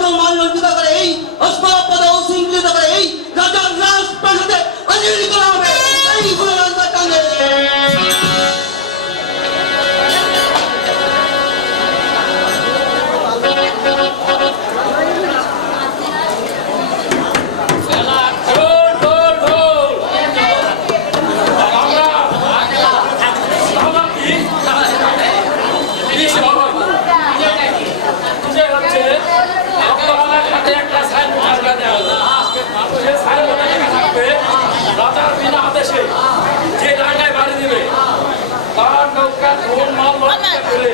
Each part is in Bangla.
গোলমাল লজ্জিত করে এই অস্পদ ও শৃঙ্খলিত করে এই রাজার রাজপ্রাসাদে আজিল করা হবে এই গুণরাজার টাঙ্গে। রাজার বিনা আদেশে যে ডাঙ্গায় বাড়ি দিবে তার নৌকা ধন মাল লজ্জিত করে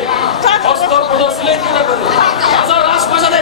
অস্ত্র প্রদর্শনী করে রাজার রাজপ্রাসাদে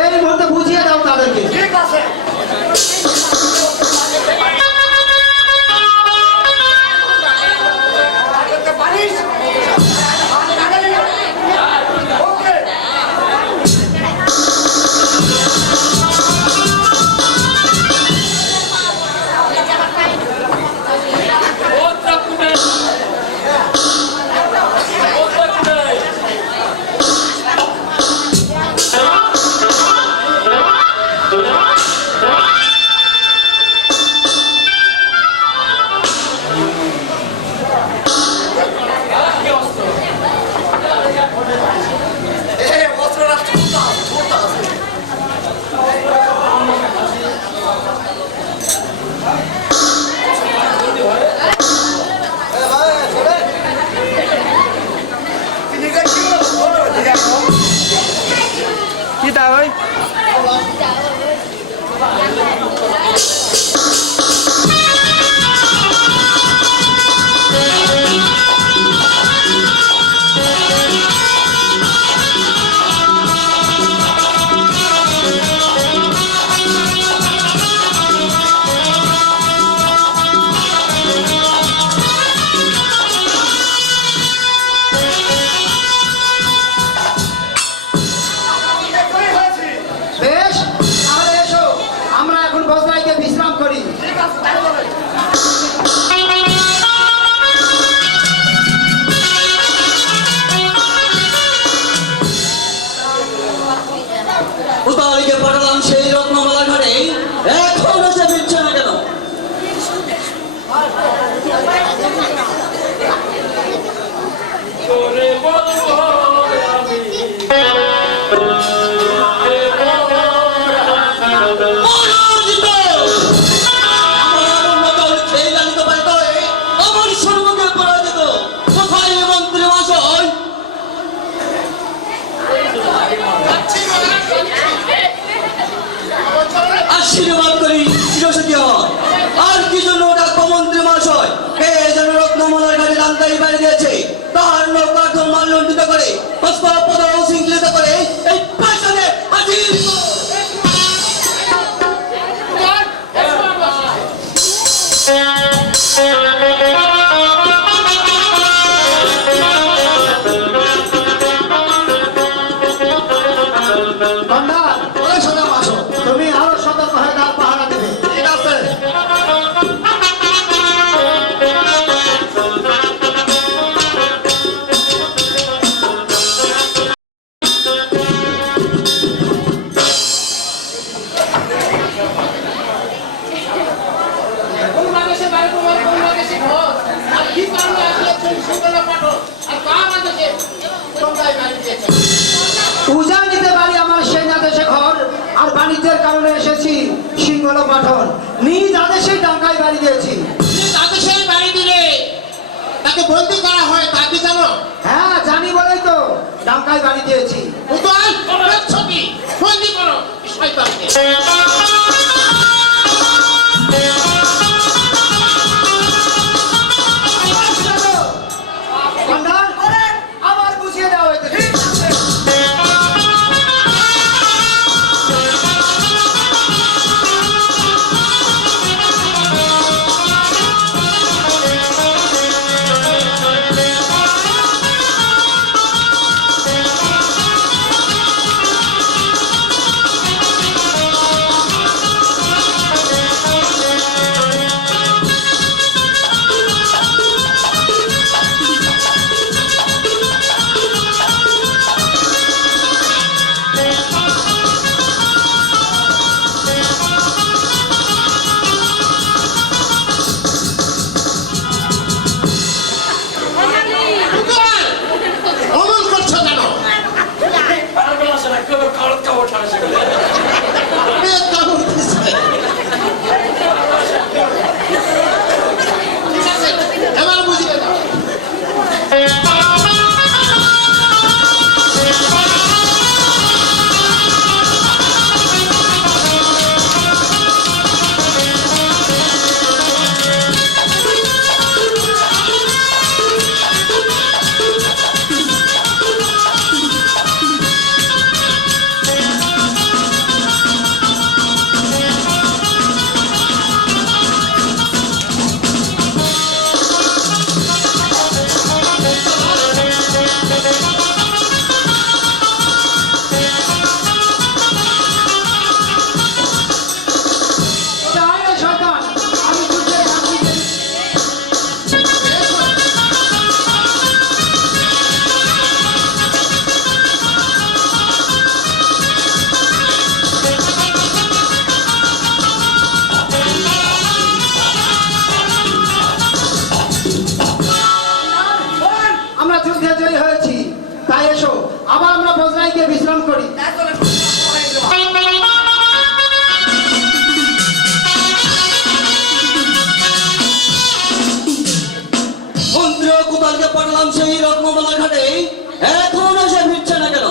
এই মুহূর্তে বুঝিয়ে দাও তাদেরকে। ঠিক আছে। আশীর্বাদ করি চিরসুখী হন। আর কি জন্য ডাকবো মন্ত্রী মহাশয়? কে যেন রত্নমালার ঘাটে লাঙ্কাই বাড়ি দিয়েছে, তাহার নৌকা মাল্যন্ডিত করে পুষ্পপদ শৃঙ্খলিত করে এই প্রাসাদে হাজির করো। ভান্ডার, তুমি আরো সতর্ক হয়ে দাও, পাহারা দেবে। ঠিক আছে। বাংলাদেশে বাড়ি তোমার বাংলাদেশে ঘর আর কি কারণে আসলে শৃঙ্খলা পাঠক আর কার আদেশে তোমরা বাড়ি দিয়েছো? পূজা নিতে পারি আমার সেই আদেশে ঘর, আর বাণিজ্যের কারণে এসেছি সিংহল পাঠন। নিজ আদেশে ডাঙ্গায় বাড়ি দিয়েছি। আদেশে বাড়ি দিলে তাকে বন্দি করা হয় তা কি জানো? হ্যাঁ জানি বলেই তো ডাঙ্গায় বাড়ি দিয়েছি। উদয় ছবি বন্দি করো শয়তানকে। ভান্ডার, আবার বুঝিয়ে দেওয়া হয়েছে। উদয় অমন করছো কেন? আর বেলা আসে না, কেউ কাগজ কাপড় ছাড়ে সেখানে। পেট কামড় দিছে। ঠিক আছে, এবার বুঝিয়ে দাও। চাই না শয়তান, আমি যুদ্ধের সাক্ষী দেই। আমরা যুদ্ধে জয়ী হয়েছি, তাই এসো আবার আমরা বজরায় গিয়ে বিশ্রাম করি। মন্ত্রী ও কোদালকে পাঠালাম সেই রত্নমালার ঘাটে, এখনো সে ফিরছে না কেন?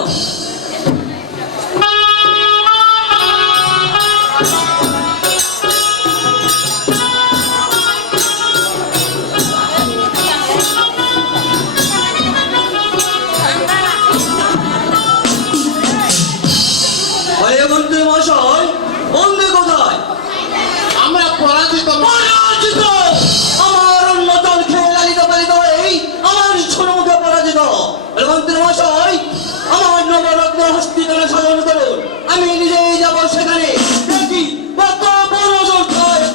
আরে মন্ত্রী মহাশয়, বন্দি কোথায়? আমরা পরাজিত পরাজিত! আমার অন্য দল খেয়ে লালিত পালিত হয়েই আমার ছোটমুখে পরাজিত। আরে মন্ত্রী মহাশয়, আমার নবরত্ন হস্তিকারে সাধন করুন, আমি নিজেই যাব সেখানে। দেখি কত বড় সংখ্যায়।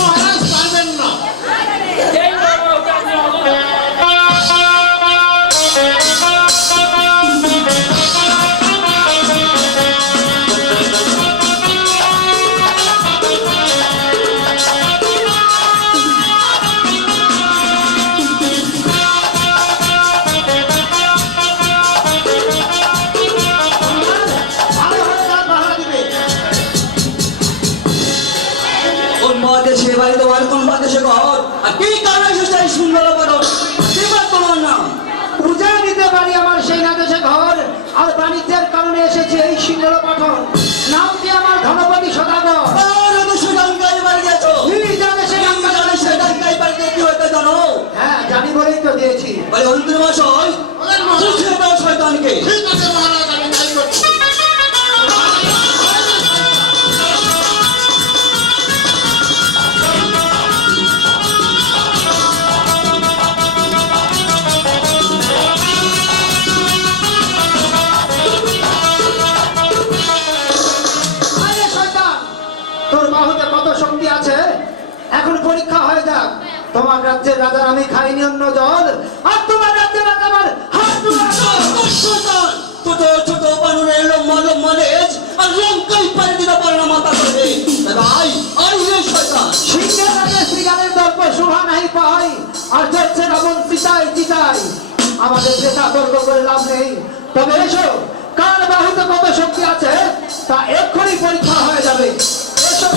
মহারাজ পারবেন না। এই বাবা, ওকে আপনি অবদান। ভালো হয়ে তার পাহারা দিবে। কোন বাদেশে বাড়ি তোমার, কোন বাদেশে ঘর, আর কি কারণে এসেছে এই সুন্দর পাঠক? কি বাদ তোমার নাম? পূজা নিতে পারি আমার সেই আদেশে ঘর, আর বাণিজ্যের কারণে এসেছি এই সিংহল পাঠন। নাম কি আমার ধনপতি সদাগর। জানি বলেই তো দিয়েছি। বলে মন্ত্রী মশাই বলেন মহারাজ। বুঝিয়ে দাও শয়তানকে। ঠিক আছে মহারাজ, আমি তাই করছি। আরে শয়তান, তোর বাহুতে কত শক্তি আছে এখন পরীক্ষা হয়ে যাক। তোমার রাজ্যের রাজা আমি খাইনি অন্য জল, আর তোমার রাজ্যের রাজা আমার হাত দুলাল। শয়তান ছোট ছোট বানরের লম্বা লেজ আর লঙ্কাই পাড়ি দিতে পারে না মাথা করে। ভাই আর ইয়ে শয়তান সিংহের রাজা শ্রীগালের দর্প শোভা নাই পাই, আর যাচ্ছে রাবণ চিতাই চিতাই। আমাদের যেটা তর্ক করে লাভ নেই। তবে এসো, কার বাহুতে কত শক্তি আছে তা এক্ষুনি পরীক্ষা হয়ে যাবে। এসো।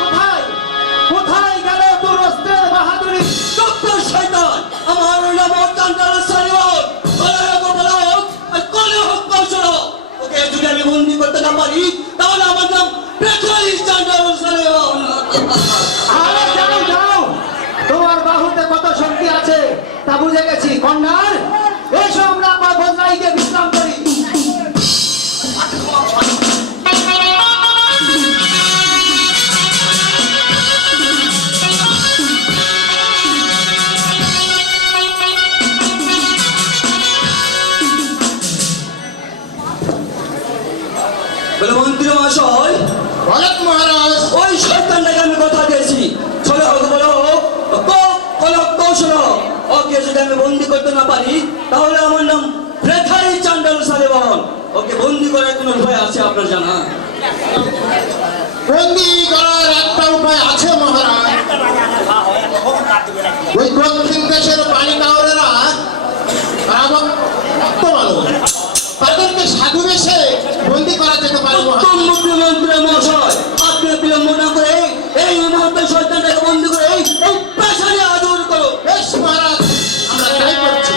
কোথায় কোথায় গেল তোর অস্ত্রের বাহাদুরি? ডক্টর শয়তান আমার নাম চান্দাল সারিওয়াল। বলে হোক বলে হোক আর কলে হোক কৌশল। ওকে যদি আমি বন্দি করতে না পারি তাহলে আমার নাম প্রেক্ষাই চান্দাল সারিওয়াল। আরে যাও যাও, তোমার বাহুতে কত শক্তি আছে তা বুঝে গেছি। কন্যার এসো, আমরা বদলাইকে বিশ্রাম করি। বলে মন্ত্রী মহাশয় বলেন মহারাজ। ওই শয়তানটাকে আমি কথা দিয়েছি। চলে হোক বলে হোক কলে হোক কৌশল হোক, ওকে যদি আমি বন্দি করতে না পারি তাহলে আমার নাম প্রেক্ষাই চান্দাল সারিওয়াল। ওকে বন্দি করার কোনো ভয় আছে আপনার জানা? বন্দি করার একটা উপায় আছে মহারাজ। ওই দক্ষিণ দেশের পানি কাউরেরা এবং ভক্ত মানুষ, তাদেরকে সাধু বেশে বন্দি করা যেতে পারে মহারাজ। মুখ্যমন্ত্রী মহাশয় আপনি বিলম্ব না করে এই মুহূর্তে শয়তানটাকে বন্দি করে এই পেশারে আদর করো। বেশ মহারাজ, আমরা তাই করছি।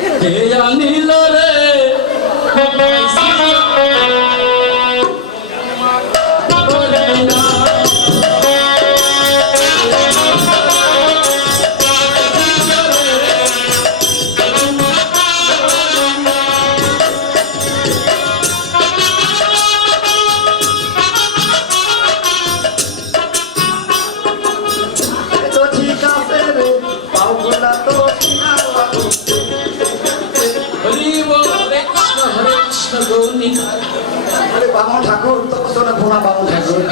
কে জানিল রে তো ঠিক আছে রে বাউলা তো চিনালো হরি বল হরে কৃষ্ণ গোবিন্দ আরে বামন ঠাকুর তো শোনা ভোনা বামন ঠাকুর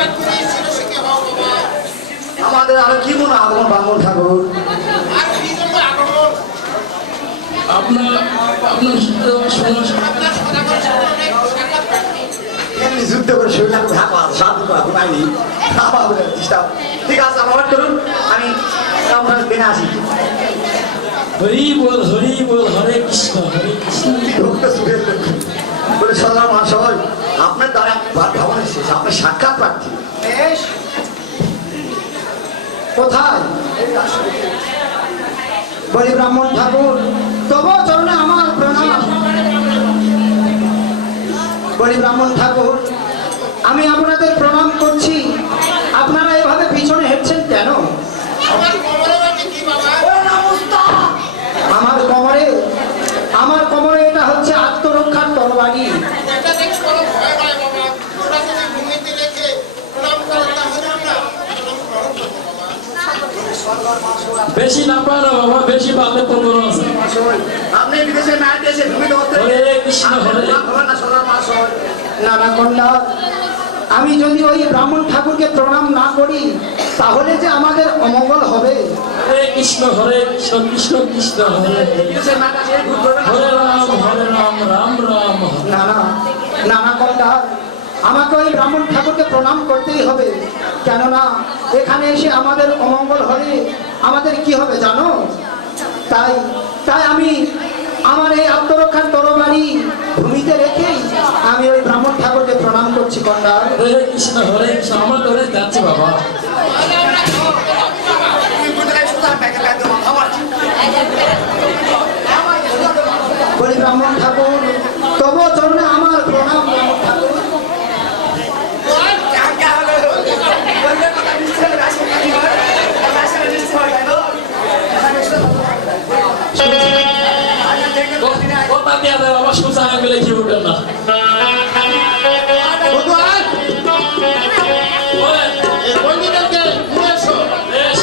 আমাদের আর কি মনে আগমন বামন ঠাকুর আপনার এমনি যুদ্ধ করে শরীরটাকে ঢাকা সাধু করা ঘুমাইনি ঠিক আছে আমার করুন আমি আমরা বেনে আসি হরি বল হরে কৃষ্ণ ভক্ত সুখের লক্ষ্য বলে সদা মহাশয় আপনার দ্বারা ভ্রমণ শেষ আপনার সাক্ষাৎ প্রার্থী কোথায় বলি ব্রাহ্মণ ঠাকুর তবু চরণে আমার প্রণাম বলি ব্রাহ্মণ ঠাকুর আমি আপনাদের প্রণাম করছি আপনারা এভাবে পিছনে হেঁটছেন কেন আমার কোমরে এটা হচ্ছে আত্মরক্ষার তরবারি বেশি না পারা বাবা বেশি বাদে পড়বো আছে আপনি বিদেশে না দেশে ভূমিতে হরে কৃষ্ণ হরে নানা কন্যা আমি যদি ওই ব্রাহ্মণ ঠাকুরকে প্রণাম না করি তাহলে যে আমাদের অমঙ্গল হবে হরে কৃষ্ণ কৃষ্ণ কৃষ্ণ হরে হরে রাম রাম রাম নানা নানা কন্যা আমাকে ওই ব্রাহ্মণ ঠাকুরকে প্রণাম করতেই হবে কেননা এখানে এসে আমাদের অমঙ্গল হলে আমাদের কি হবে জানো তাই তাই আমি আমার এই আত্মরক্ষার তরবারি ভূমিতে রেখেই আমি ওই ব্রাহ্মণ ঠাকুরকে প্রণাম করছি কন্যা হরে কৃষ্ণ আমার ধরে যাচ্ছে বাবা বলি ব্রাহ্মণ ঠাকুর তবু চরণে আমার প্রণাম ব্রাহ্মণ ঠাকুর কথা দিয়ে দেয় বাবা সোজা গেলে কি উঠে না বলেন বন্দীদেরকে নিয়ে এসো বেশ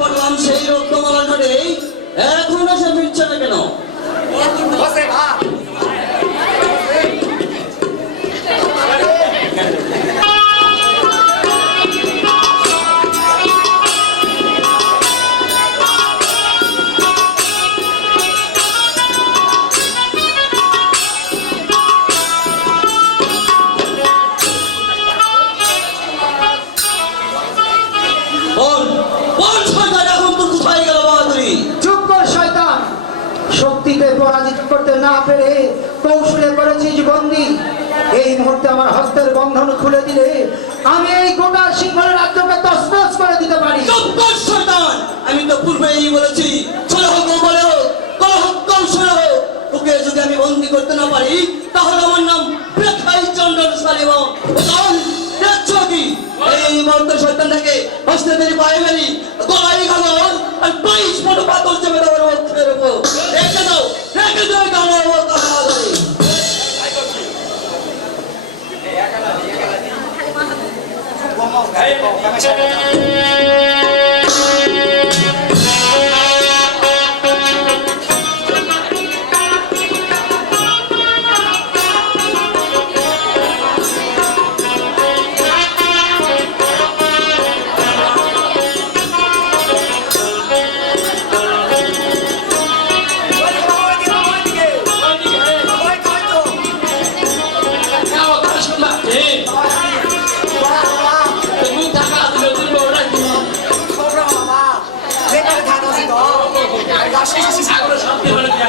পড়লাম সেই রক্তমালা ধরে এখন এসে মিটছে না কেন বল বল শয়তান এখন তোর কোথায় গেল বাহাদুরি চুপ কর শয়তান শক্তিতে পরাজিত করতে না পেরে কৌশলে করেছিস বন্দি এই মুহূর্তে আমার হস্তের বন্ধন খুলে দিলে আমি এই গোটা সিংহল রাজ্যকে তছনছ করে দিতে পারি চুপ কর শয়তান আমি তো পূর্বেই বলেছি ছোড়া হোক বলে হোক কলহ হোক কৌশলে হোক তোকে যদি আমি বন্দি করতে না পারি তাহলে আমার নাম প্রেক্ষাই চন্দ্র সালিব দেখছো কি এই মুহূর্তে শয়তানটাকে হস্তে ধরে পায়ে গেলি গলায় গালো আর 22 ফুট পাথর চেপে দেওয়ার মুখের উপর রেখে দাও গালো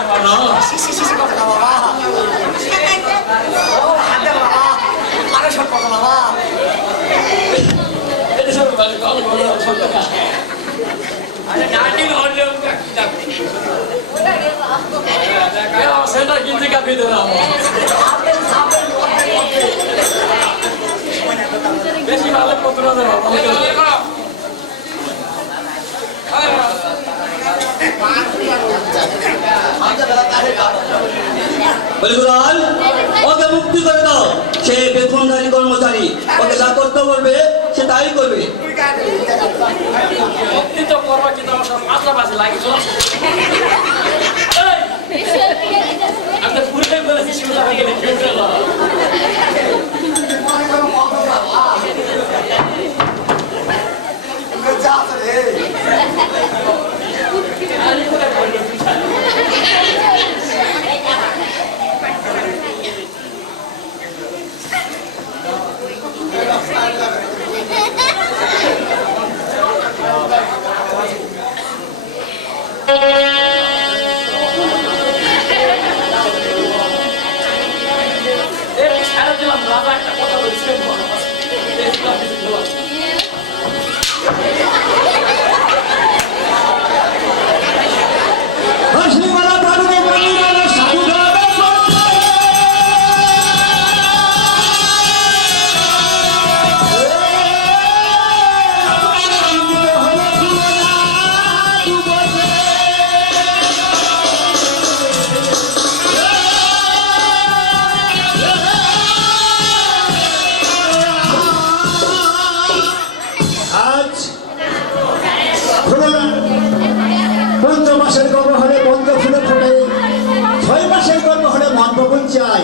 না এটা সব ভালো ভালো ভালো আরে নাটিল হলেও কি যাবে সেটা কিনতে কাপি দিলাম বেশি ভালো পত্র দেবো বলি গোলাল ওকে মুক্তি করে দাও, সে বেতনধারী কর্মচারী, ওকে যা করতে বলবে সে তাই করবে। মুক্তি তো করবা কিন্তু আমার সব পাশাপাশি লাগে চলছে আপনি পুরোটাই বলেছি শুনতে হবে কেউ গেল ছাড়া দিলাম রাজা একটা কথা বলছিলেন মাসের গর্ব হলে বন্ধ ফুলে ফোটে, 6 মাসের গর্ব হলে মন বকুল চাই,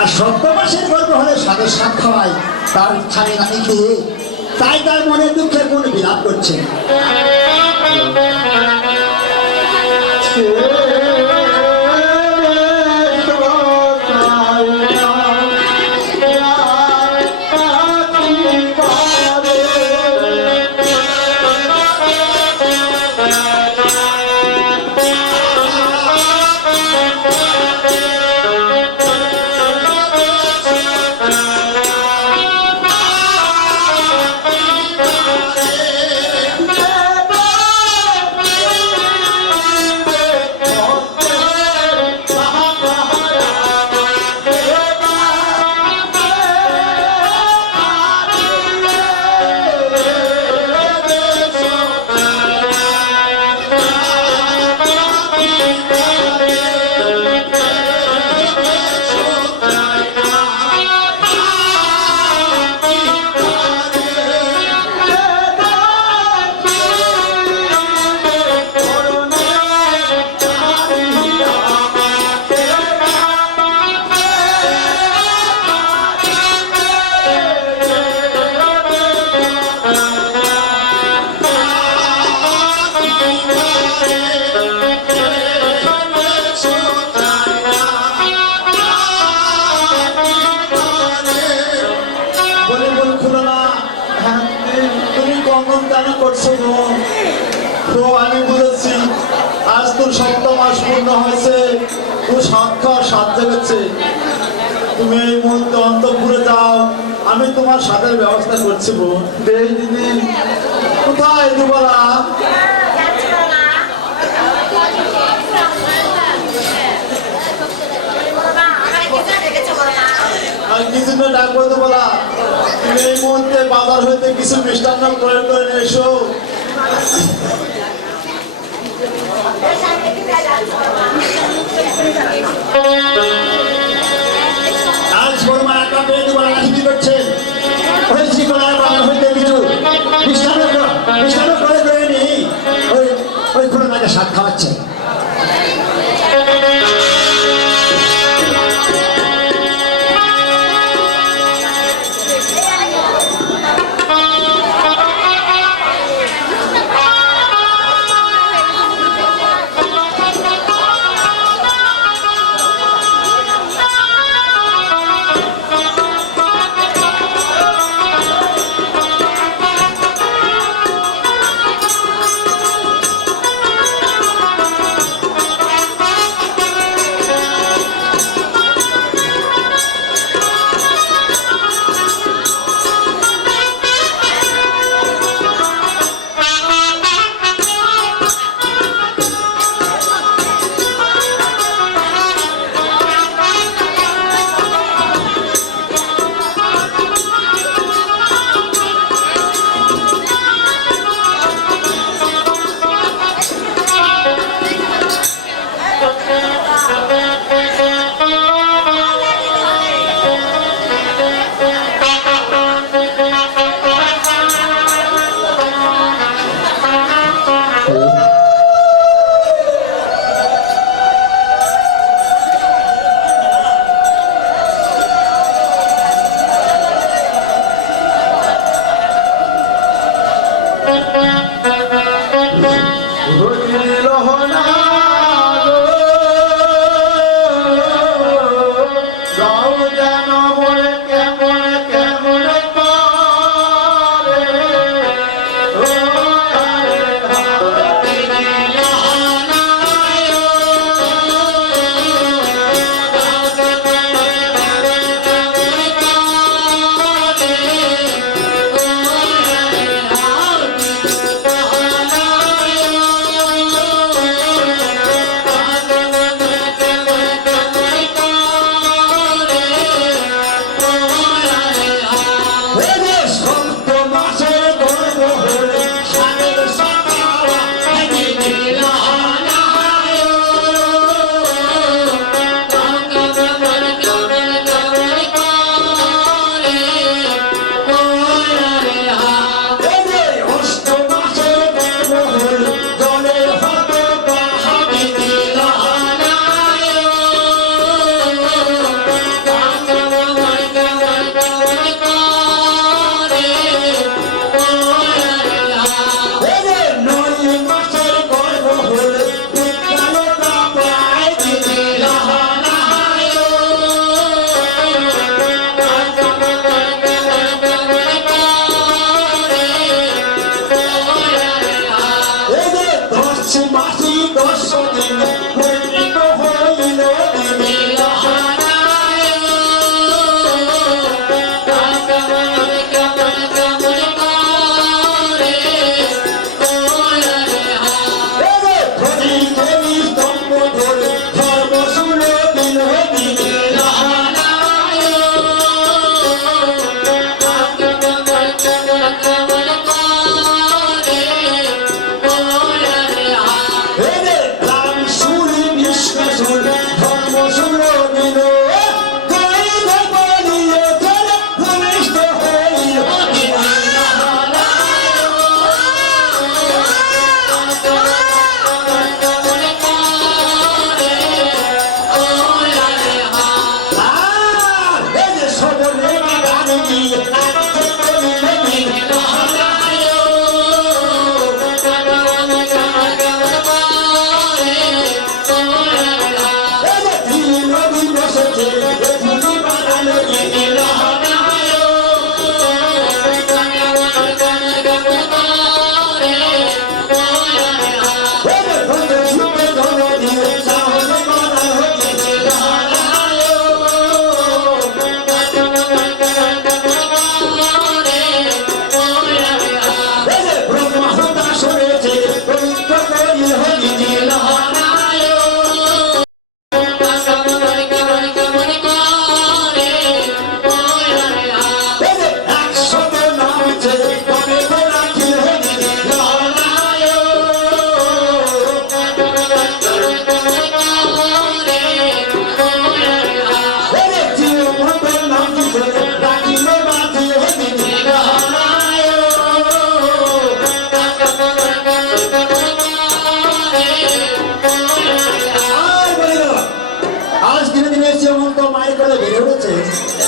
আর 7 মাসের গর্ব হলে সাথে সাত খাওয়াই। তার ছাড়ে নাকি খেয়ে তাই তার মনে দুঃখের কোন বিলাপ করছে। তো আমি বুঝেছি আজ তোর 7 মাস পূর্ণ হয়েছে, ও 7 খাওয়ার 7 জেগেছে। তুমি এই মুহূর্তে অন্তঃপুরে যাও, আমি তোমার সাথে ব্যবস্থা করছি। বোন দিদি কোথায় দুবেলা আর কিছু না ডাকবো তো বলা, তুমি এই মুহূর্তে বাজার হইতে কিছু মিষ্টান্ন ক্রয় করে নিয়ে এসো। আজ বর্মা একা পেয়ে দুবার রাজনীতি করছেন, ওই শ্রীকলার বাজার হইতে কিছু মিষ্টান্ন ক্রয় করে নি, ওই খুলনাকে সাত খাওয়াচ্ছে।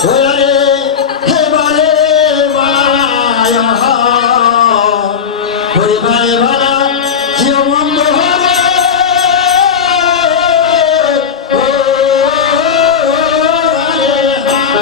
ওরে হে বারে বায়া ওরে বারে বালা জীবন হবে ও রে বারে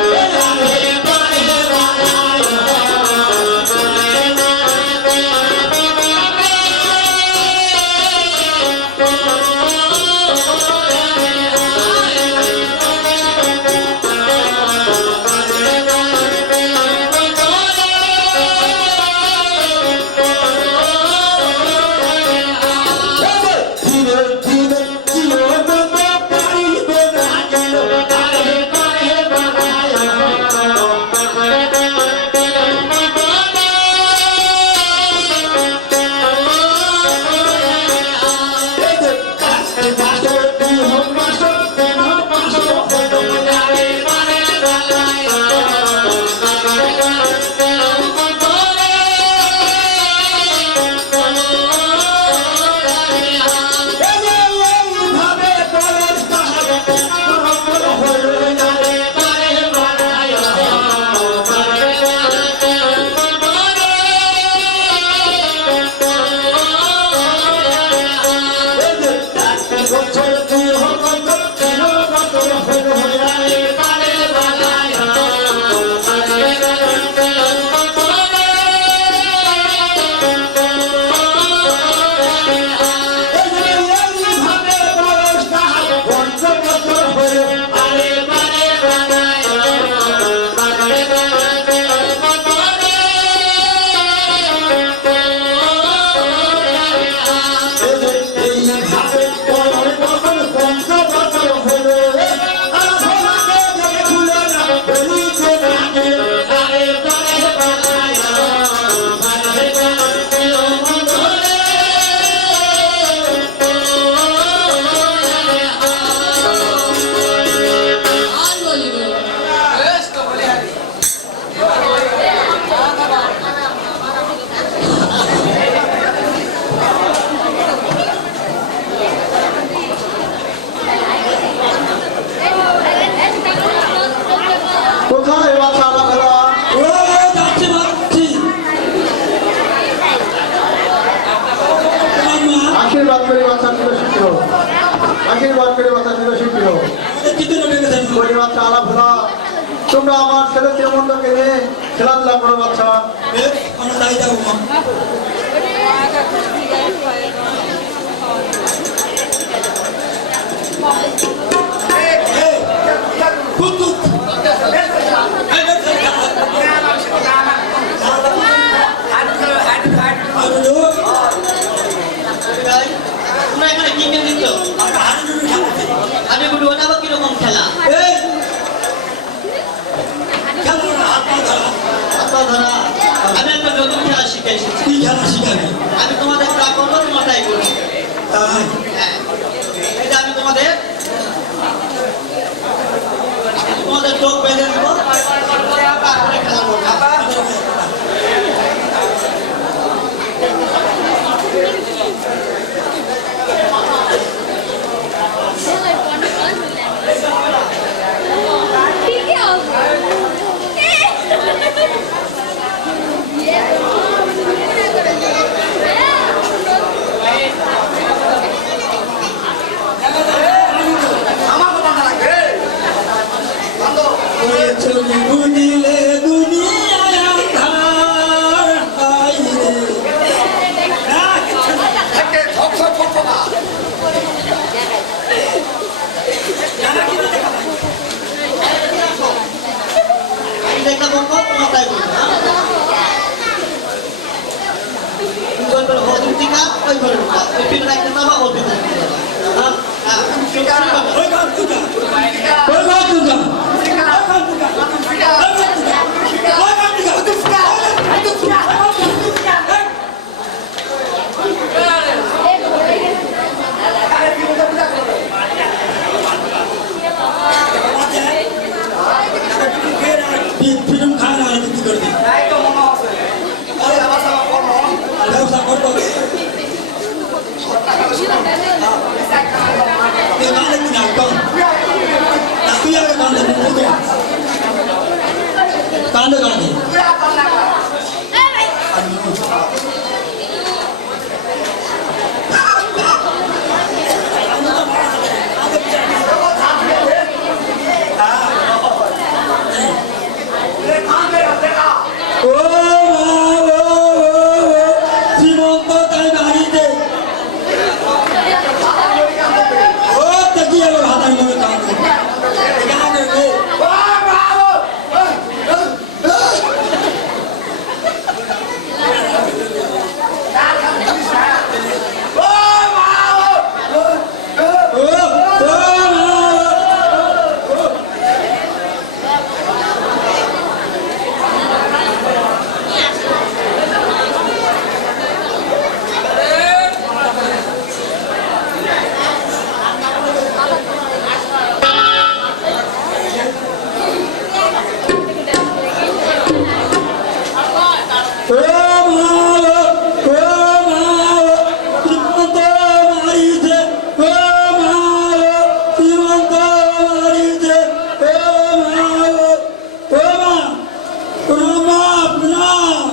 কোথায় বাচ্চা আলাদা ও যাচ্ছি ভাবছি আশীর্বাদ করে বাচ্চা দিল শিখল আশীর্বাদ করে বাচ্চা দিল শিখল ওই বাচ্চা আলাপ ভোলা তোমরা আমার ছেলে শ্রীমন্তকে নিয়ে খেলাধুলা করো বাচ্চা আমরা তাই যাবো মা তোমরা এখানে কি খেলে দিচ্ছ? আমি বলি ওটা আবার কিরকম খেলা? হাত পা ধরা। আমি একটা নতুন খেলা শিখে এসেছি। কি খেলা শিখাবি আমি তোমাদের যা করবো তোমরা তাই করবে। তাই হ্যাঁ। এই যে আমি তোমাদের চোখ বেঁধে দেবো তারপরে খেলা করবো। ছবি বুঝিলে দুনিয়ায় আঁধার হয় রে। আমি যেটা বলবো তোমরা তাই করবে। ওই ঘরে হজুর টিকা ওই ঘরে ঢুকা ওই পিঠে রাখতে যাবা ওই পিঠে রাখতে যাবা। হ্যাঁ হ্যাঁ ওই ঘর তুই যা। ওই ঘর তুই যা। ফিল্ম খায় না কি করবি ব্যবসা করবো গান একদিন আসতাম ও শ্রীমন্ত তাই বাড়িতে ও তো কি হলো ভাতার মনে কাম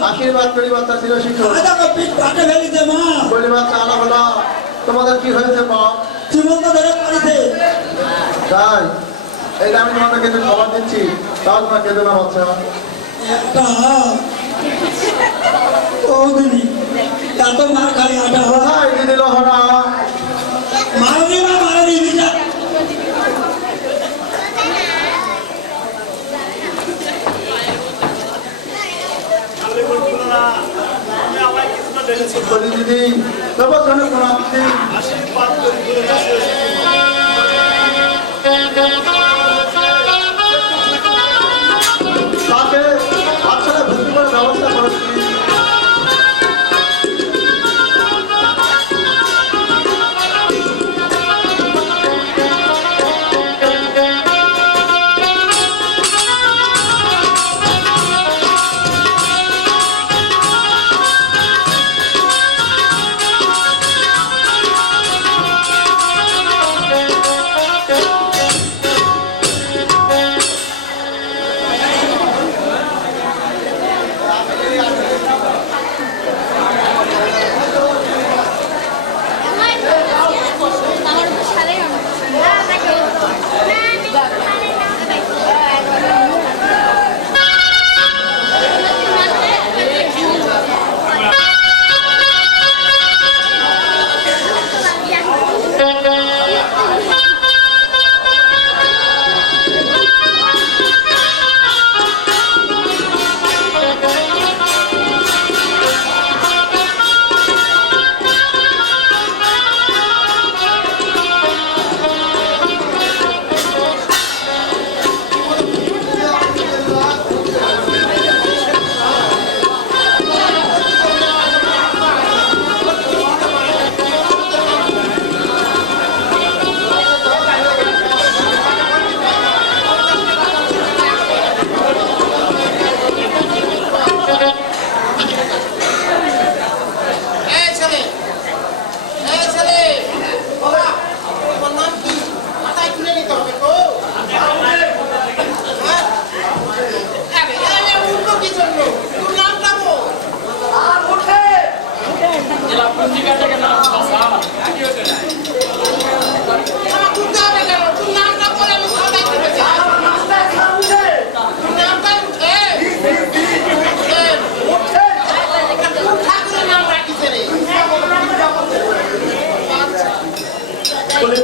আশীর্বাদ করি বাচ্চা ছিল শিক্ষক বলি বাচ্চা আনা হলো তোমাদের কি হয়েছে মা তাই এই যে আমি তোমাদেরকে যে খবর দিচ্ছি তাও তোমার কেঁদে না বাচ্চা মার খালি আটা কোথায় দিদিল হরা মারি না মারি বলি দিদি তবু কোনো কোনো আপনি তাকে বাচ্চারা ভর্তি করার ব্যবস্থা করেছি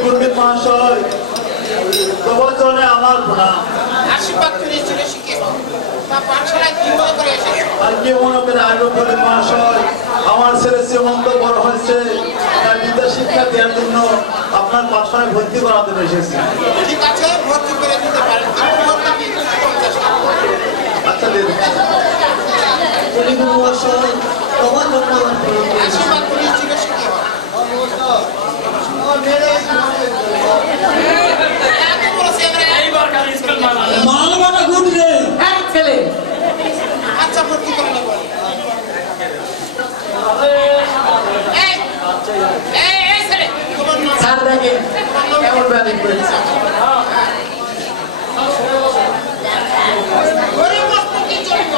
পণ্ডিত মহাশয় তোমার জন্য আমার প্রণাম আশীর্বাদ করেছিল শিখে তা পাঠশালায় কি মনে করে এসেছে আর কি মনে করে আসবো পণ্ডিত মহাশয় আমার ছেলে শ্রীমন্ত বড় হয়েছে তার বিদ্যা শিক্ষা দেওয়ার জন্য আপনার পাঠশালায় ভর্তি করাতে এসেছি ঠিক আছে ভর্তি করে দিতে পারেন কিন্তু ভর্তি কি 50 টাকা আচ্ছা দিন তোমার জন্য আমার আশীর্বাদ করেছিল শিখে এইবার খালি স্কুল মানালে মালবাটা গুড রে এক ছেলে আচ্ছা ভর্তি করে নেব এই এই ছেলে তোমার নাম স্যার দেখে কেমন ব্যাটিং করেছে গরিব বস্তু কি জন্য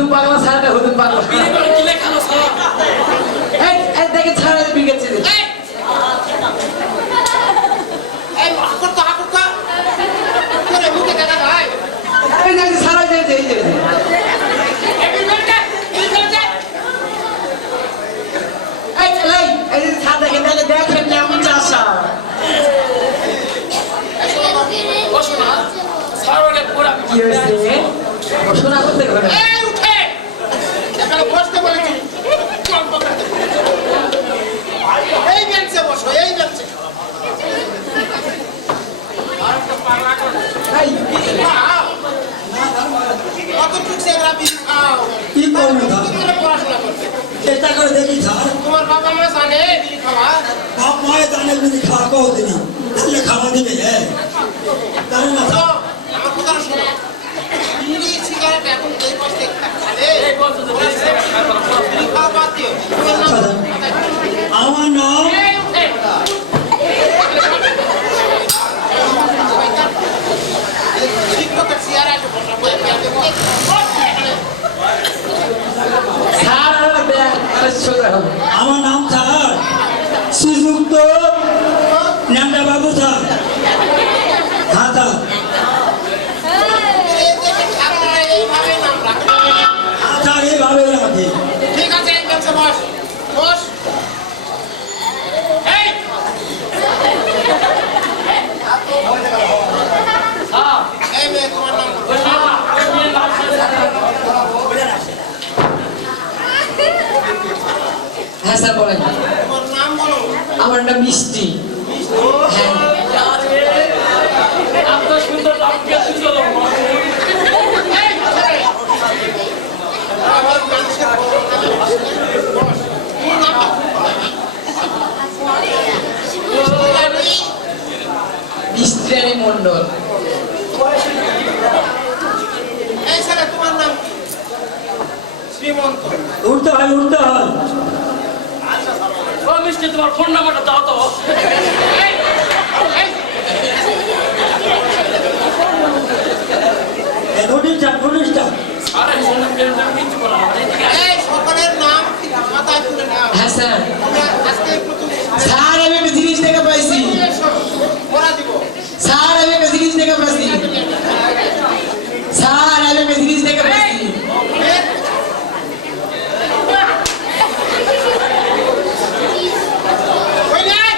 হুদুম পাগলা ছাড়া হুদুম পাগলা বিড়ি করে কি লেখানো স্যার এই দেখে ছাড়া বিগেছে এই হাকুর তো হাকুর তো তোরে মুখে দেখা যায় এই যে ছাড়া যে এই যে এই যে ছাড়া দেখে দেখেন কেমন চাষা বসো না স্যার ওকে পুরা কি হয়েছে ঘোষণা করতে হবে এই উঠে এখানে বসতে বলেছি এই বেঞ্চে বসো এই বেঞ্চে এই কতটুকু সেরা বিল খাও কি করবো স্যার? কত করে পড়াশোনা করতে চেষ্টা করে দেখি স্যার। তোমার বাবা মা জানে বিল খাওয়া বাপ মায়ের জানে যদি খাওয়া কও দিনি তাহলে খাওয়া দিবে জানে না তো স্যার। আমার কথা শোনো বিড়ি সিগারেট এখন এই বসতে খালে এই বলছো যে বেশি টাকা খায় তারা পুরো বিড়ি খাওয়া বাদ দিও তোমার নাম আমার নাম এই উঠে শিক্ষকের চেয়ারে এসে বসা বই ছাড়া দেখ আরে সোজা হবে আমার নাম স্যার শ্রীযুক্ত ন্যাংটা বাবু স্যার। হ্যাঁ স্যার। এইভাবে নাম রাখবে হ্যাঁ স্যার এইভাবে রাখি। ঠিক আছে এই বেঞ্চে বস বস এই হ্যাঁ এই মেয়ে তোমার নাম বলো। ওই না ওই নিয়ে লাল শাড়ি হ্যাঁ স্যার বলেন তোমার নাম বলো আমার নাম মিষ্টি হ্যাঁ এত সুন্দর নাম কে ছিল এই ছেলে। আমার মানুষের বড় নাম বস। তোমার নাম মিষ্টি মিষ্টি রানী মন্ডল এই ছেলে তোমার নাম কি শ্রীমন্ত উঠতে হয় উঠতে হয়। ও মিষ্টি তোমার ফোন নাম্বারটা দাও তো এই এই প্রতিষ্ঠান প্রতিষ্ঠান। আরে শোনো কিছু করা এই সকলের নাম কি মাথায় তুলে নাও হ্যাঁ স্যার আমরা আজকে প্রথম স্যার আমি একটা জিনিস দেখা পাইছি পড়া দিব স্যার আমি একটা জিনিস দেখা পাইছি স্যার আমি একটা জিনিস দেখা পাইছি ওই নাই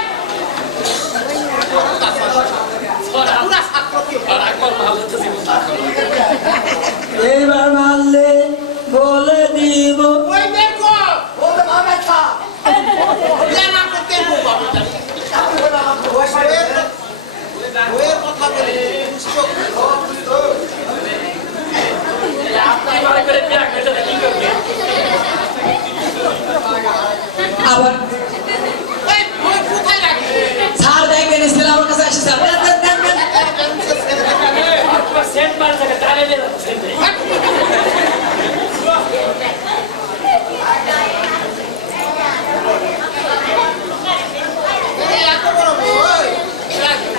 পুরা ছাত্র কি আর একবার ভালো হচ্ছে এইবার মারলে বলে দিব। ওই দেখো ও তো ভাবে ছা ইয়া না করতে বলবো ওই কথা বলে পুস্তক আপনি বারে করে বিয়া খেতে কি করবে আবার এই ওই কোথায় রাখি স্যার দেখবেন স্যার আমার কাছে আসে স্যার সেন্ট মার থেকে তারে দিয়ে সেন্ট এত বড় বই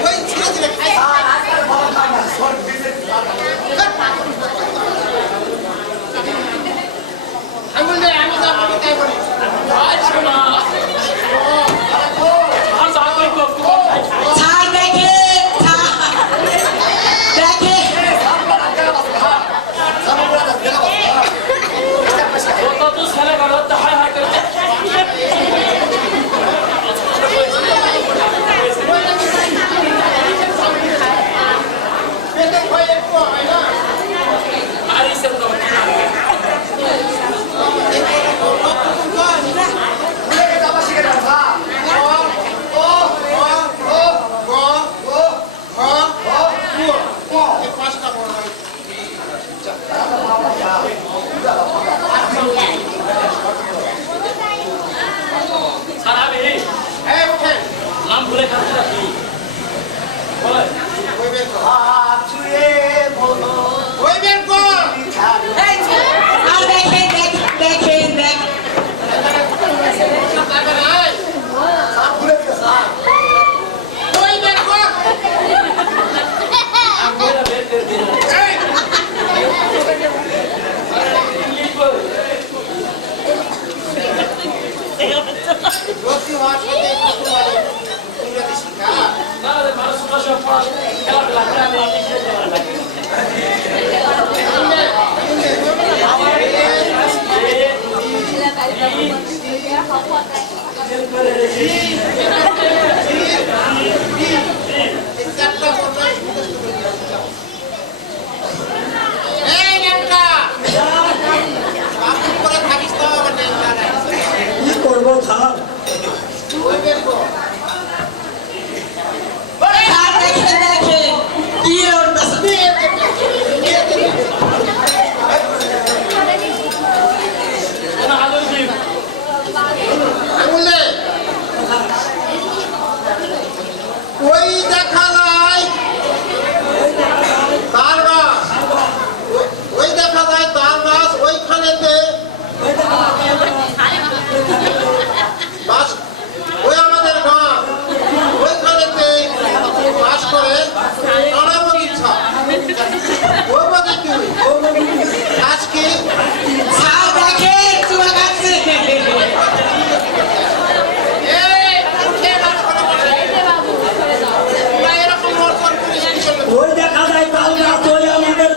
ওই ছেড়ে দিলে খাই আঙুল দে আমি যা বলি তাই বলি আজ শোনা আর জানো কো স্যার দেখে দেখে আমার খেলাধুলা করে আমি নিজে খেলা লাগে। আমার এই নেতা আপনি করে থাকিস তো আমার নেতা কি করবো স্যার? ওই দেখো স্যার দেখেন দেখেন কি উঠতেছে কোনো আলোর দিন আঙুলে ওই দেখা যায় তার গাছ ওই দেখা যায় তার গাছ ওইখানেতে বাস ওই আমাদের গাঁ ওইখানেতে বাস করে কানাবো ইচ্ছা ওই বাদে তুই আজকে স্যার দেখেন চুয়া গাছে ওই দেখা যায় তাল গাছ, ওই আমাদের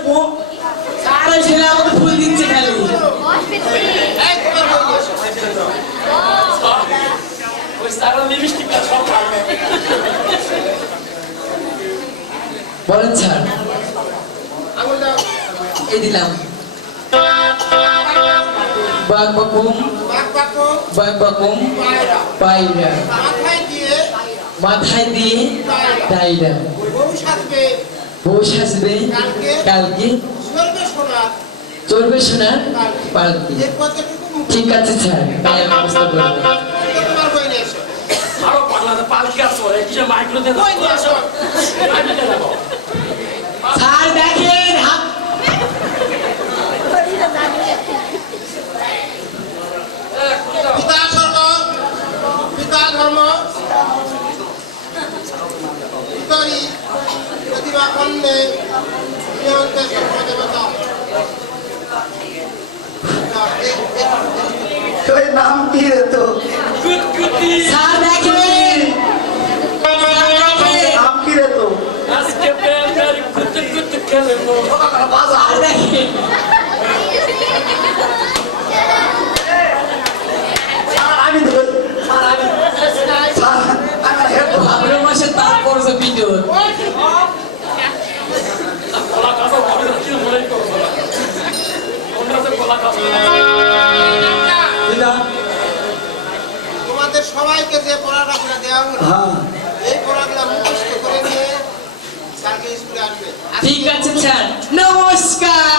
স্যার ওই ছেলে আমাকে ফুল দিচ্ছে খালি ওই সারা লিপস্টিকটা সব খাবে। বলেন স্যার, এই দিলাম বাঘ বাকুম বাঘ বাকুম পায়রা মাথায় দিয়ে ডাইরা বউ সাজবে কালকে চলবে সোনার পালকি। ঠিক আছে স্যার, তাই আমি ব্যবস্থা করবো। আরো পাগলাতে পালকি আসো এই যে মাইক্রো দিয়ে আসো আমি দিয়ে দেবো। স্যার দেখেন হাত পিতা স্বর্গ পিতা ধর্ম পিতারি প্রতিভা কন্যে নিয়ন্তে সর্বদেবতা ওই নাম কি রে তো? কুতকুতি স্যার দেখেন নাম কি রে তো? আজকে প্রেমের কুতকুত খেলবো। স্যার দেখেন স্যার, আমি ধরি। স্যার, আমার হেড ভাদ্র মাসে তারপর যে ভিডিও কলা কাঁচা ভাবে রাখি মনে করবো ওটা যে কলা কাঁচা তোমাদের সবাইকে যে পড়াটা দেওয়া হলো হ্যাঁ, এই পড়াগুলো মুখস্থ করে নিয়ে স্যারকে স্কুলে আসবে ঠিক আছে স্যার, নমস্কার।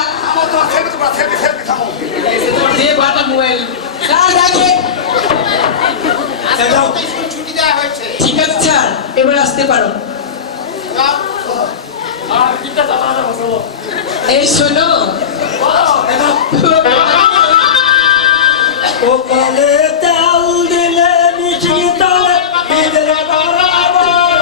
দিয়ে বাটা মোবাইল। স্যার দেখেন আজকে তো স্কুল ছুটি দেওয়া হয়েছে ঠিক আছে স্যার, এবার আসতে পারো। যাও। আর কিটা চালা যাবো চলো এই শোনো, ও কলে তেল দিলে মিষ্টি তলে বিদের বরাবর।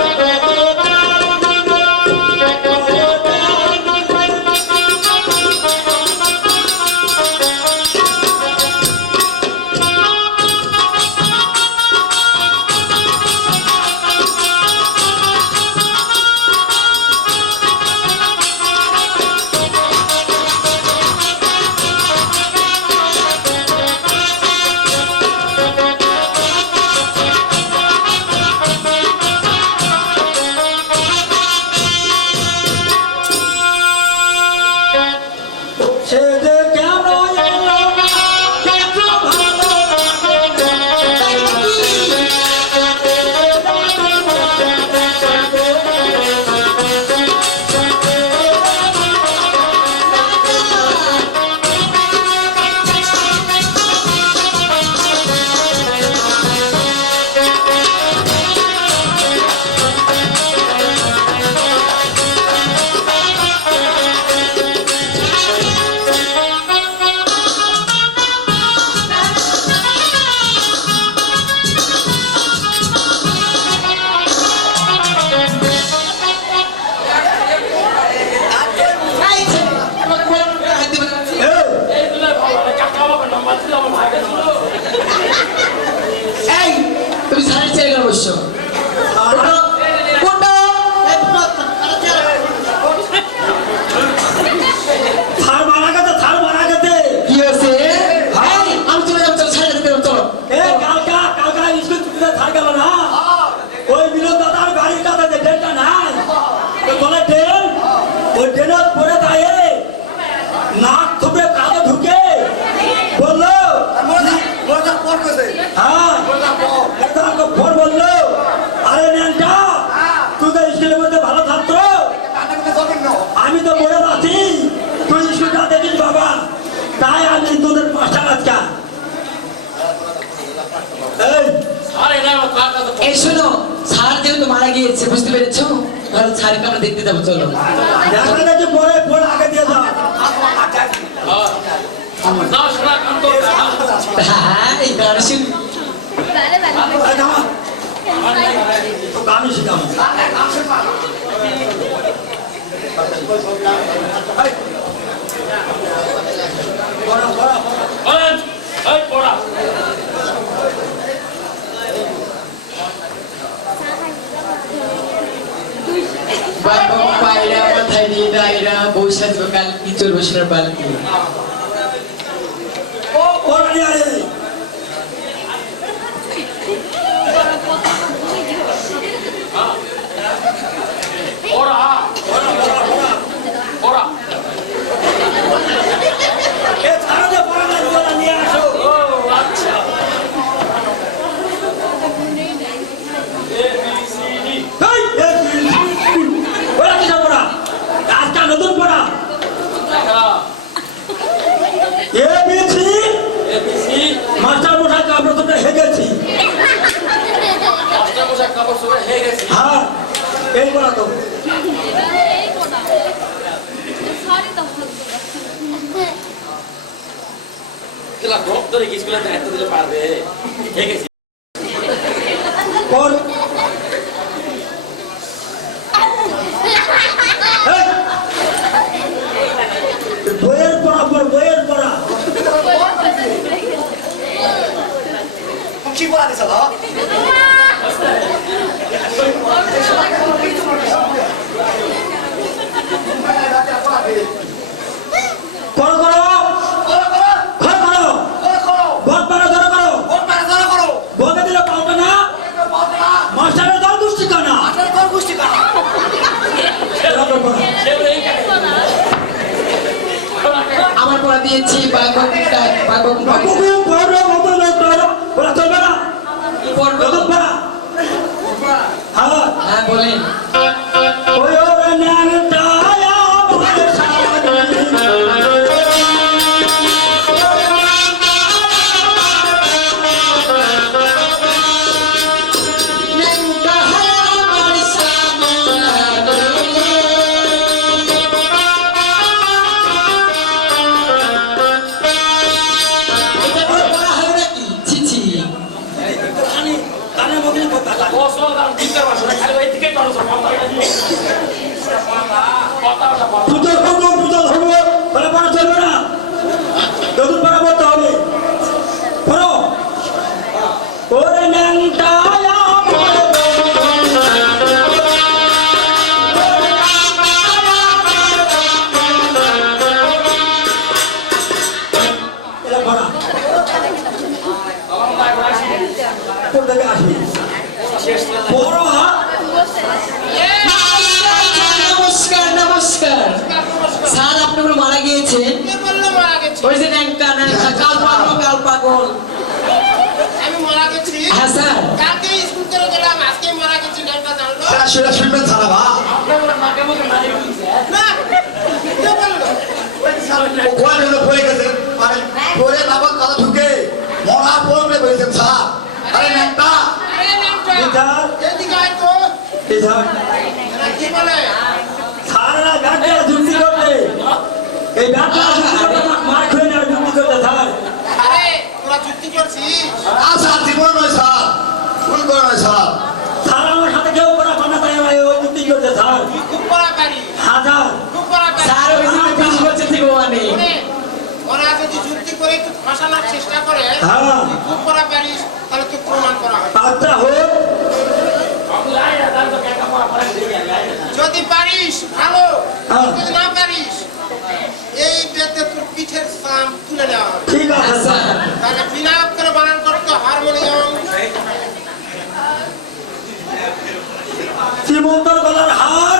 তলে ট্রেন, ওই ট্রেনের পরে দাঁড়িয়ে নাক থুপে কালো ঢুকে বললো হ্যাঁ ফোন বললো, আরে ন্যাংটা তুই তো স্কুলের মধ্যে ভালো ছাত্র, আমি তো বলে আছি তুই স্কুলটা দেখিস বাবা, তাই আমি তোদের 5 টাকা আজকা। এই আরে না কার কথা এই শোনো, স্যার যেহেতু মারা গিয়েছে, বুঝতে পেরেছো? তাহলে স্যারকে আমরা দেখতে যাবো, চলো। দেখা দেখি পরে ফোন আগে দিয়ে দাও। না শোনা কান্ত হ্যাঁ, এই গান শুনি। এই জামা, তো গানই শিখাবো। এই, পড়া, পড়া, পড়া। বলেন এই পড়া বাবা পায়রা মাথায় দিয়ে দায়রা, বউ সাজবো কালকি, চলবো সোনার পালকি। পড়া নিয়ে আয়। পড়া পড়া এ ছাড়ো যে পড়া না, পড়া নিয়ে আসো। ও আচ্ছা এ বি সি ডি এই, পড়া কিসব পড়া? আজকা নতুন পড়া। ABC, A B C master মশাই কাপড় তোমরা হেগেছি। মাস্টার মশাই কাপড় চোপড় হয়ে গেছে হ্যাঁ, এই পড়া তো। খেলা ড্রপ ধরে কি স্কুলে এত দিলে পারবে হয়ে গেছে পড়। এই, বইয়ের পড়া পড়, বইয়ের পড়া। কি পড়া দিছ বাবা? করো করো, ঘর করো, বদ পাড়া ধরো করো, বদে দিলে পাল্টা না, মাস্টারের দল দুষ্টি কানা। এরকম পড়া। সেগুলো এই কাটে আমার পড়া দিয়েছি বাঘক বাবু, পড়ো, মোবাইল পড়ো, পড়া চলবে না। নতুন পড়া। হ্যাঁ, হ্যাঁ বলেন। ওই ওরে ন্যাংটায় আমার সামনে। ছি ছি। কানের মধ্যে কথা লাগে। বসো দাম দিতে পারছো না খালি ওই দিকে চলো কথা পুজো ধরবো, পুজো ধরবো, তাহলে পড়া চলবে না। নতুন পড়া পড়তে হবে। পড়ো। ওরে ন্যাংটায় আমার এটা পড়া। কোন থেকে আসবি? পড়ো, হ্যাঁ? নমস্কার নমস্কার। স্যার আপনি বলে মারা গিয়েছেন? ওই যে ন্যাংটা ন্যাংটা, কাল পাগল। আমি মারা গেছি হ্যাঁ স্যার। কালকে স্কুল করে গেলাম, আজকে মারা গেছি নামটা জানলো সেটা শুনবেন ছাড়া বা না কে বললো? ওখানে হলো পড়ে গেছে, মানে পড়ে নামার কথা ঢুকে মরা পড়বে বলেছেন স্যার। আরে নেতা আরে নামটা বিধান, এদিকে আয় তো। বিধান। এরা কি বলে? সারা গাড়ি যুক্তি করতে, এই ব্যাপারটা যুক্তি করতে মার খেয়ে নেওয়ার যুক্তি করতে স্যার। আরে তোরা যুক্তি করছিস? না স্যার, জীবন নয় স্যার, ভুল করে নয় স্যার। স্যার আমার সাথে কেউ পড়া পানা তাই আমার ওই যুক্তি করতে স্যার। তুই খুব পড়া পারি, হাজার খুব পড়া পারি। স্যার ওই জন্য 20 বছর থেকে মানে। ওরে, ওরা যদি যুক্তি করে একটু ফাঁসানোর চেষ্টা করে, হ্যাঁ, তুই খুব পড়া পারিস, তাহলে তুই প্রমাণ করা হবে। আচ্ছা হোক। যদি পারিস ভালো, হ্যাঁ। যদি না পারিস এই বেতে তোর পিঠের সাম তুলে নেওয়া হবে। ঠিক আছে স্যার। তাহলে বিনা করে বানান করতে হারমোনিয়াম। শ্রীমন্তর গলার হার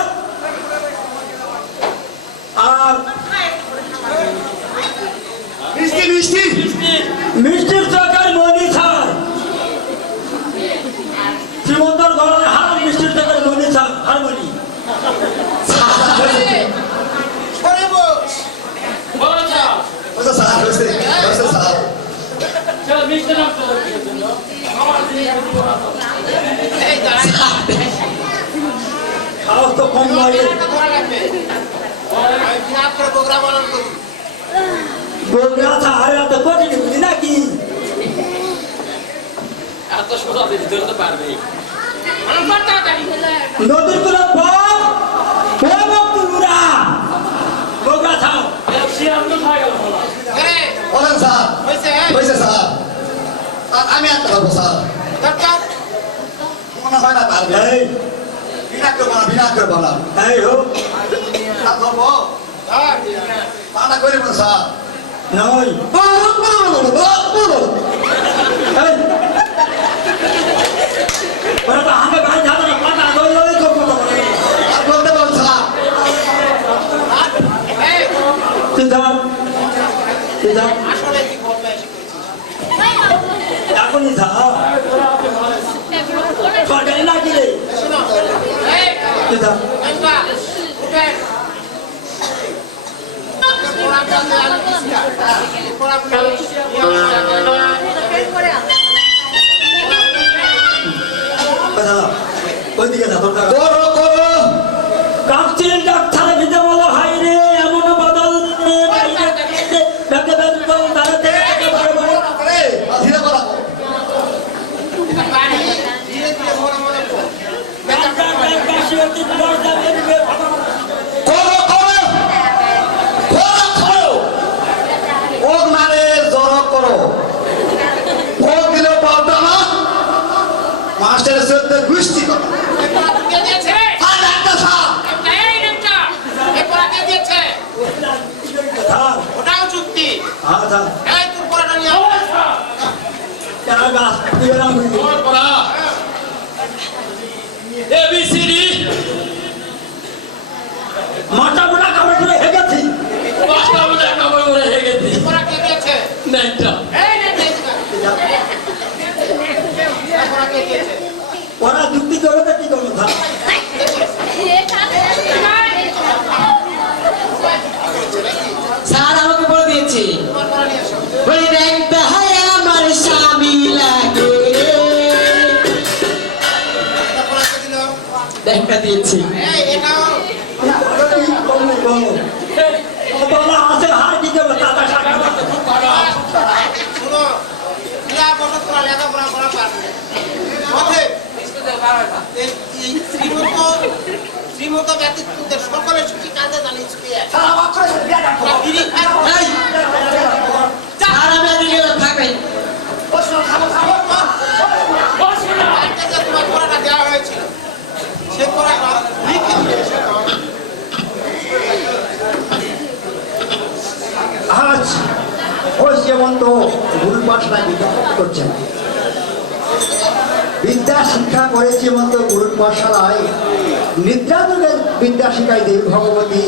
সাহস তো কম নয় রে। বগুড়া আর এত কঠিন বুঝি নাকি? এত সোজা দিদি ধরে তো পারবে নদীর কোন বগুড়া থাও। সে আমি খাই গেল বলেন স্যার হয়েছে স্যার আমি আর পারবো স্যার মনে হয় না পারবে এই বিনা করবো না এই হোক আর ধরবো মানা করিব না স্যার নয় এই ওরা তো আমাকে ভাই ধারা না পাতা ওই ওই কথা বলে আর বলতে বল স্যার এখনই থা সরকারি না কি রে ওইদিকে যা তোর করো করো কাকচিল ডাক্তার ভিতরে বলো হাই রে এমন বদল দিনে বাইরে দেখতে ডাকে বেদল দাঁড়াতে ধীরে করা করো করো করো করো ও মানে জড়ো করো ও দিলে পাওটা না মাস্টারের সাথে গুষ্টি করো আর একটা সাপ ওটাও চুক্তি এই তোর পড়াটা নিয়ে তোমার পড়া এবিসিডি মাথা মোটা কামড় করে হেগেছি পাঁচটা মধ্যে কামড় করে হয়ে গেছে পড়া কে দিয়েছে নেটটা এই নে পড়া কে দিয়েছে ওরা যুক্তি করে তো কি করবো থা স্যার আমাকে বলে দিয়েছে ওই র্যাংটা হয় আমার স্বামী লাগে পড়া কে দিল র্যাংটা দিয়েছি এই এটাও তোমরা আছে হার কি দেবো দাদা শাখা শুনো ক্রিয়া বসত করা লেখাপড়া করা পারবে পথে এই শ্রীমন্ত ব্যক্তিত্বদের সকলের সুখী কাজে জানিয়েছি এই স্যার আমি এদিকে থাকবেন তোমার পড়াটা দেওয়া হয়েছিল সে পড়াটা লিখে দিয়েছে আজ ওই যেমন্ত গুরু পাঠশালায় বিদ্যা করছেন বিদ্যা শিক্ষা করেছে যেমন্ত গুরু পাঠশালায় নিদ্রা যুগে বিদ্যা শিখাই দেবী ভগবতী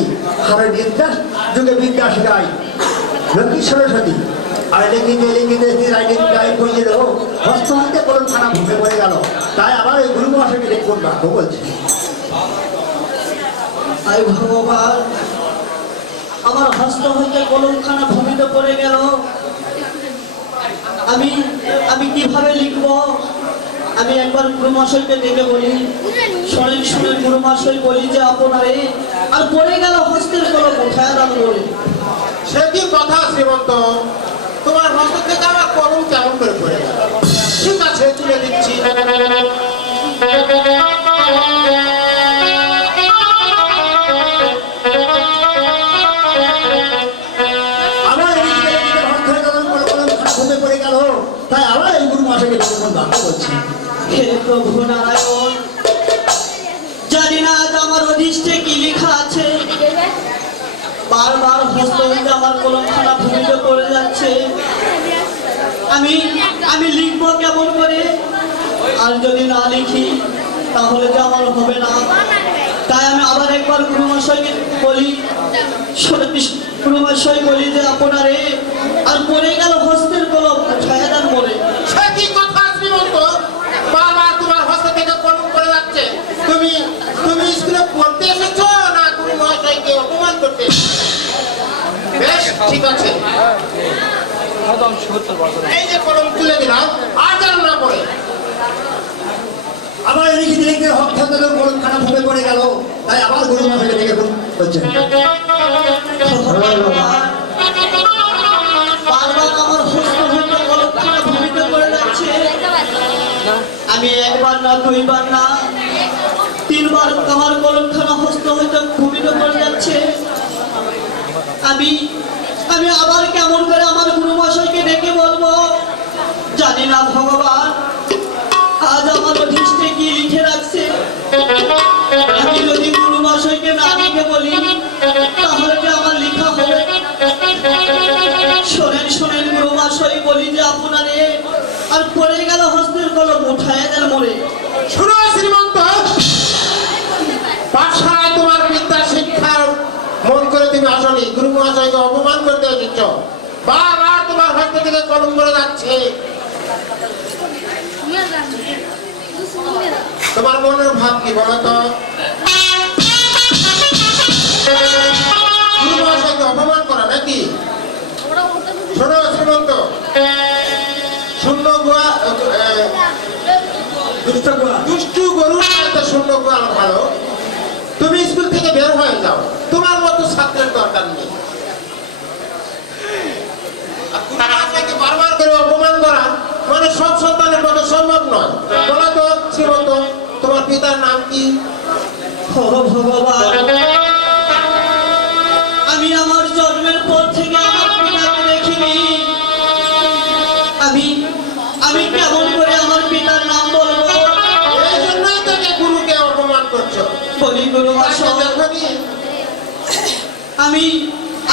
আর নিদ্রা যুগে বিদ্যা শিখাই লক্ষ্মী সরস্বতী আর লিখিতে লিখিতে রায় পড়ছিল হস্ত হাতে কলম খানা ভুলে পড়ে গেল তাই আবার ওই গুরু মহাশয়কে লিখুন বাক্য বলছে আয় ভগবান আমার হস্ত হইতে কলমখানা ভূমিতে পড়ে গেল আমি কিভাবে লিখব আমি একবার গুরুমশাইকে ডেকে বলি শরীর শুনে গুরুমশাই বলি যে আপনারে আর পড়ে গেল হস্তের কলম উঠায় দাম বলে সে কি কথা শ্রীমন্ত তোমার হস্ত থেকে আমার কলম কেমন করে পড়ে গেল? ঠিক আছে তুলে দিচ্ছি আবার এদিকে এদিকে হস্ত হয়ে গেল কলম খানা ভুলে পড়ে গেল তাই আবার এই গুরু মহাশয়কে লিখুন বাক্য বলছে হে প্রভু নারায়ণ জানি না আজ আমার অধিষ্ঠে কি লেখা আছে বারবার হস্ত হইতে আমার কলমখানা ভূমিতে পড়ে যাচ্ছে আমি লিখবো কেমন করে আর যদি না লিখি তাহলে যে আমার হবে না তাই আমি আবার একবার গুরুমশাইকে বলি গুরুমশাই বলি যে আপনারে আর পড়ে গেল হস্তের কলম ছায়া দান বলে সে কি কথা শ্রীমন্ত বারবার তোমার হস্ত থেকে কলম পড়ে যাচ্ছে তুমি স্কুলে পড়তে এসেছো না গুরু মহাশয়কে অপমান করতে বেশ ঠিক আছে এই যে কলম তুলে দিলাম আর যেন না পড়ে আবার লিখিতে লিখতে হঠাৎ করে কলম খানা ফুপে পড়ে গেল, তাই আবার গুরু মহাশয়কে ডেকে বলছেন। বারবার আমার হস্ত হইতে কলমখানা ভূমিতে পড়ে যাচ্ছে। আমি একবার না দুইবার না তিনবার আমার কলমখানা হস্ত হইতে ভূমিতে পড়ে যাচ্ছে। আমি আমি আবার কেমন করে আমার গুরু মশাইকে ডেকে বলবো জানি না ভগবান। আজ আমার অধিষ্ঠে কি লিখে রাখছে। আমি যদি গুরু মশাইকে না লিখে বলি তাহলে যে আমার লেখা হবে। শোনেন শোনেন গুরু মশাই বলি যে আপনারে আর পড়ে গেল হস্তের কলম উঠায় দেন মরে। শোনো শ্রীমন্ত, পাঠশালায় তোমার বিদ্যা শিক্ষার মন করে তুমি আসনি, গুরু মহাশয়কে অপমান করতে এসেছ। বারবার তোমার হস্ত থেকে কলম করে যাচ্ছে। তোমার মনের ভাব কি বলো তো? গুরু মহাশয়কে অপমান করা নাকি? শোনো শ্রীমন্ত, শূন্য গোয়া দুষ্টু গরুর চাইতে শূন্য গোয়া ভালো। তুমি স্কুল থেকে বের হয়ে যাও, তোমার মতো ছাত্রের দরকার নেই। আর গুরু মহাশয়কে বারবার করে অপমান করা মানে সব সন্তানের পক্ষে সম্ভব নয়। বলো তো শ্রীমন্ত, তোমার পিতার নাম কি? ও ভগবান, আমি আমার জন্মের পর থেকে আমার পিতাকে দেখিনি। আমি কেমন করে আমার পিতার নাম বলবো? এই জন্যই তোকে গুরুকে অপমান করছো। বলি গুরু মশাই, দেখনি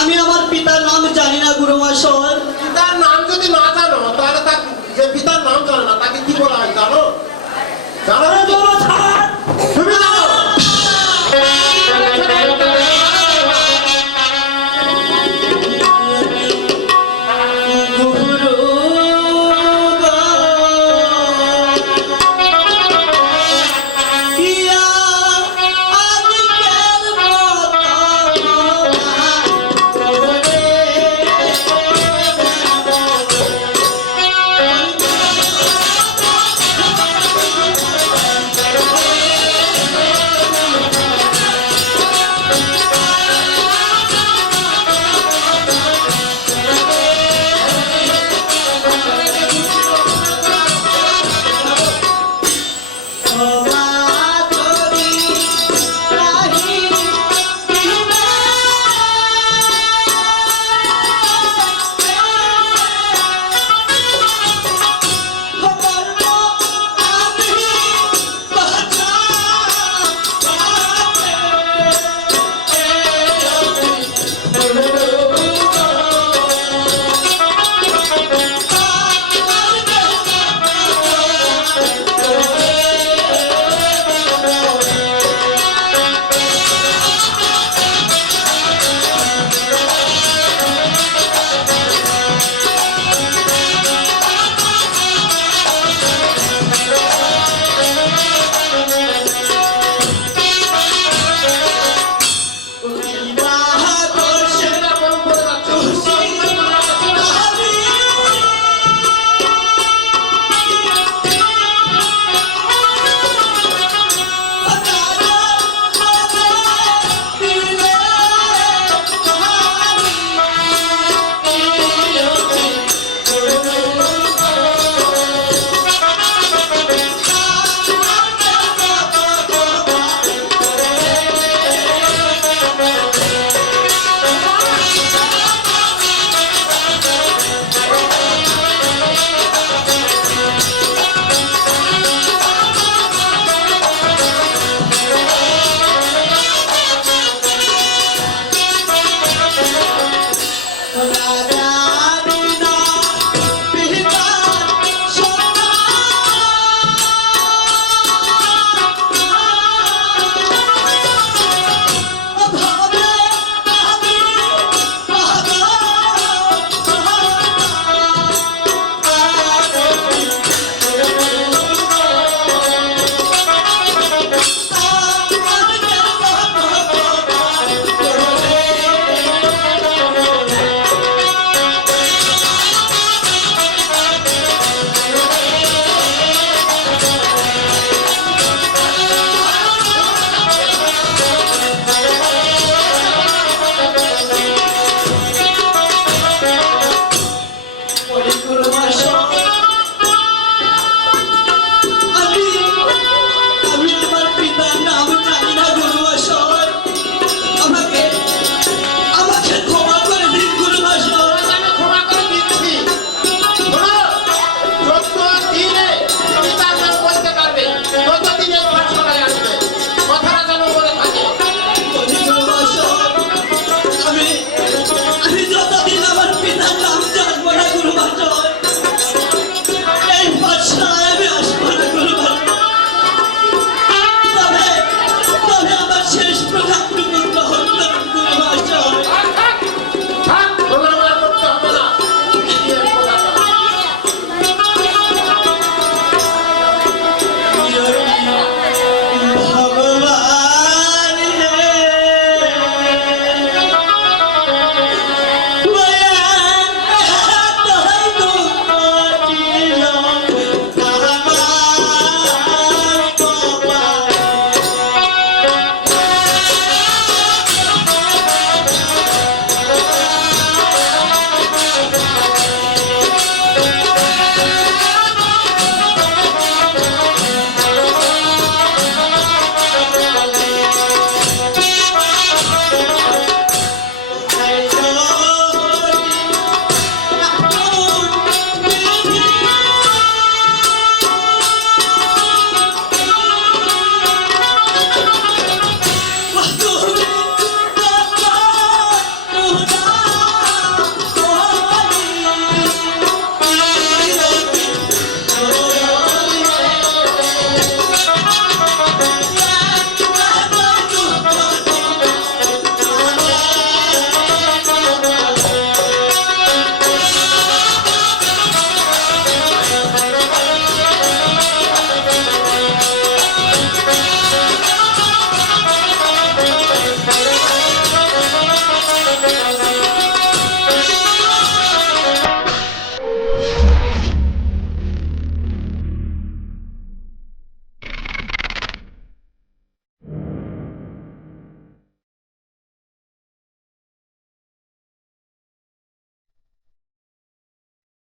আমি আমার পিতার নাম জানি না গুরু মশাই। পিতার নাম যদি না জানো তাহলে তার যে পিতার নাম জানে না তাকে কি বলা হয় জানো? জানো না?